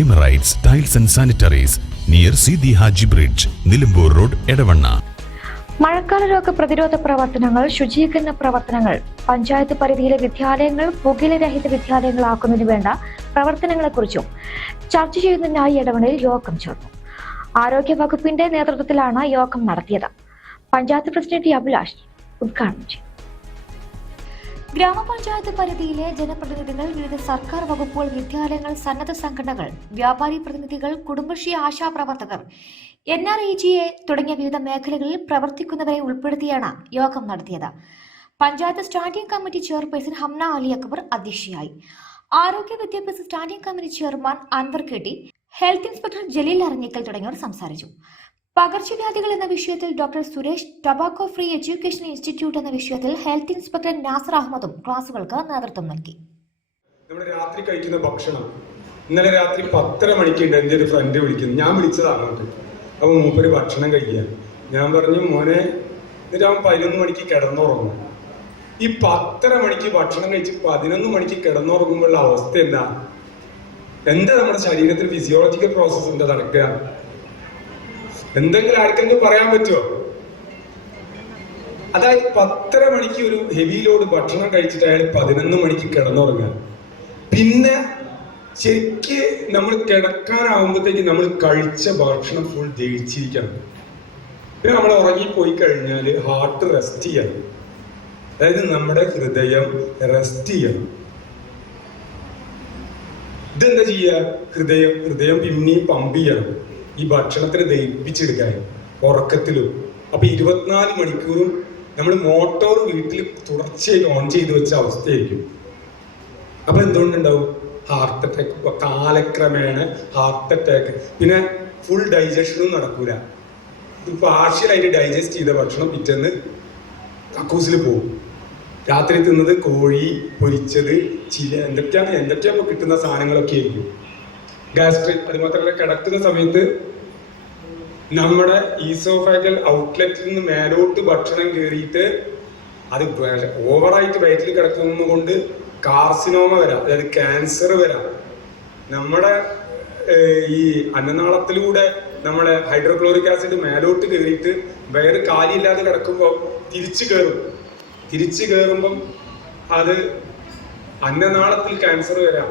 Emirates tiles and sanitaries near Sidi Haji bridge Nilambur road Edavanna മഴക്കാല രോഗ പ്രതിരോധ പ്രവർത്തനങ്ങൾ ശുചീകരണ പ്രവർത്തനങ്ങൾ പഞ്ചായത്ത് പരിധിയിലെ വിദ്യാലയങ്ങൾ പുകയിലരഹിത വിദ്യാലയങ്ങളാക്കുന്നതിന് വേണ്ട പ്രവർത്തനങ്ങളെക്കുറിച്ചും ചർച്ച ചെയ്യുന്നതിനായി ഇടവണയിൽ യോഗം ചേർന്നു. ആരോഗ്യ വകുപ്പിന്റെ നേതൃത്വത്തിലാണ് യോഗം നടത്തിയത്. പഞ്ചായത്ത് പ്രസിഡന്റ് അഭിലാഷ് ഉദ്ഘാടനം ചെയ്തു. ഗ്രാമപഞ്ചായത്ത് പരിധിയിലെ ജനപ്രതിനിധികൾ വിവിധ സർക്കാർ വകുപ്പുകൾ വിദ്യാലയങ്ങൾ സന്നദ്ധ സംഘടനകൾ വ്യാപാരി പ്രതിനിധികൾ Kudumbashree ആശാപ്രവർത്തകർ N R E G A തുടങ്ങിയ വിവിധ മേഖലകളിൽ പ്രവർത്തിക്കുന്നവരെ ഉൾപ്പെടുത്തിയാണ് യോഗം നടത്തിയത്. Panchayat standing committee chairperson Hamna Ali Akbar അധ്യക്ഷയായി. ആരോഗ്യ വിദ്യാഭ്യാസ സ്റ്റാൻഡിംഗ് കമ്മിറ്റി ചെയർമാൻ അൻവർ കെട്ടി ഹെൽത്ത് ഇൻസ്പെക്ടർ ജലീൽ അറഞ്ഞിക്കൽ തുടങ്ങിയവർ സംസാരിച്ചു. പകർച്ചവ്യാധികൾ എന്ന വിഷയത്തിൽ doctor Suresh tobacco free education institute എന്ന വിഷയത്തിൽ ഹെൽത്ത് ഇൻസ്പെക്ടർ നാസർ അഹമ്മദും ക്ലാസുകൾക്ക് നേതൃത്വം നൽകി. നമ്മൾ രാത്രി കഴിക്കുന്ന ഭക്ഷണം. ഇന്നലെ രാത്രി പത്തര മണിക്ക് ഉണ്ട് എന്റെ ഒരു ഫ്രണ്ട് വിളിക്കുന്നു. ഞാൻ വിളിച്ചതാണ് അപ്പോൾ മൂപ്പര് ഭക്ഷണം കഴിക്കുക ഞാൻ പറഞ്ഞു മോനെ എന്നിട്ട് അവൻ പതിനൊന്ന് മണിക്ക് കിടന്നുറങ്ങും. ഈ പത്തര മണിക്ക് ഭക്ഷണം കഴിച്ച് പതിനൊന്ന് മണിക്ക് കിടന്നുറങ്ങുമ്പോഴുള്ള അവസ്ഥ എന്താ? എന്താ നമ്മുടെ ശരീരത്തിൽ ഫിസിയോളജിക്കൽ പ്രോസസ്സ് എന്താ നടക്കുക? എന്തെങ്കിലും ആർക്കെങ്കിലും പറയാൻ പറ്റുമോ അതായത് പത്തര മണിക്ക് ഒരു ഹെവി ലോഡ് ഭക്ഷണം കഴിച്ചിട്ട് അയാൾ പതിനൊന്ന് മണിക്ക് കിടന്നുറങ്ങാൻ പിന്നെ ശരിക്ക് നമ്മൾ കിടക്കാനാവുമ്പോഴത്തേക്ക് നമ്മൾ കഴിച്ച ഭക്ഷണം ഫുൾ ദഹിച്ചിരിക്കണം. പിന്നെ നമ്മൾ ഉറങ്ങിപ്പോയി കഴിഞ്ഞാൽ ഹാർട്ട് റെസ്റ്റ് ചെയ്യണം. അതായത് നമ്മുടെ ഹൃദയം റെസ്റ്റ് ചെയ്യണം. ഇതെന്താ ചെയ്യുക? ഹൃദയം ഹൃദയം പിന്നെയും പമ്പ് ചെയ്യണം. ഈ ഭക്ഷണത്തിന് ദഹിപ്പിച്ചെടുക്കാൻ ഉറക്കത്തിലും. അപ്പൊ ഇരുപത്തിനാല് മണിക്കൂറും നമ്മൾ മോട്ടോർ വീട്ടിൽ തുടർച്ചയായി ഓൺ ചെയ്ത് വെച്ച അവസ്ഥയായിരിക്കും. അപ്പൊ എന്തുകൊണ്ടുണ്ടാവും? ഹാർട്ട് അറ്റാക്ക് കാലക്രമേണ ഹാർട്ട് അറ്റാക്ക്. പിന്നെ ഫുൾ ഡൈജഷനും നടക്കൂല. പാർഷ്യലായിട്ട് ഡൈജസ്റ്റ് ചെയ്ത ഭക്ഷണം പിറ്റേന്ന് കക്കൂസിൽ പോകും. രാത്രി തിന്നത് കോഴി പൊരിച്ചത് ചില എന്തൊക്കെയാണ് എന്തൊക്കെയാണ് കിട്ടുന്ന സാധനങ്ങളൊക്കെ ആയിരിക്കും. ഗാസ്ട്രിക് അത് മാത്രമല്ല കിടക്കുന്ന സമയത്ത് നമ്മുടെ ഈസോഫാഗൽ ഔട്ട്ലെറ്റിൽ നിന്ന് മേലോട്ട് ഭക്ഷണം കയറിയിട്ട് അത് ഓവറായിട്ട് വയറ്റിൽ കിടക്കുന്നത് കൊണ്ട് കാർസിനോമ വരാം. അതായത് ക്യാൻസർ വരാം. നമ്മുടെ ഈ അന്നനാളത്തിലൂടെ നമ്മുടെ ഹൈഡ്രോക്ലോറിക് ആസിഡ് മേലോട്ട് കയറിയിട്ട് വയറ് കാലിയില്ലാതെ കിടക്കുമ്പോൾ തിരിച്ചു കയറും തിരിച്ചു കയറുമ്പം അത് അന്നനാളത്തിൽ ക്യാൻസർ വരാം.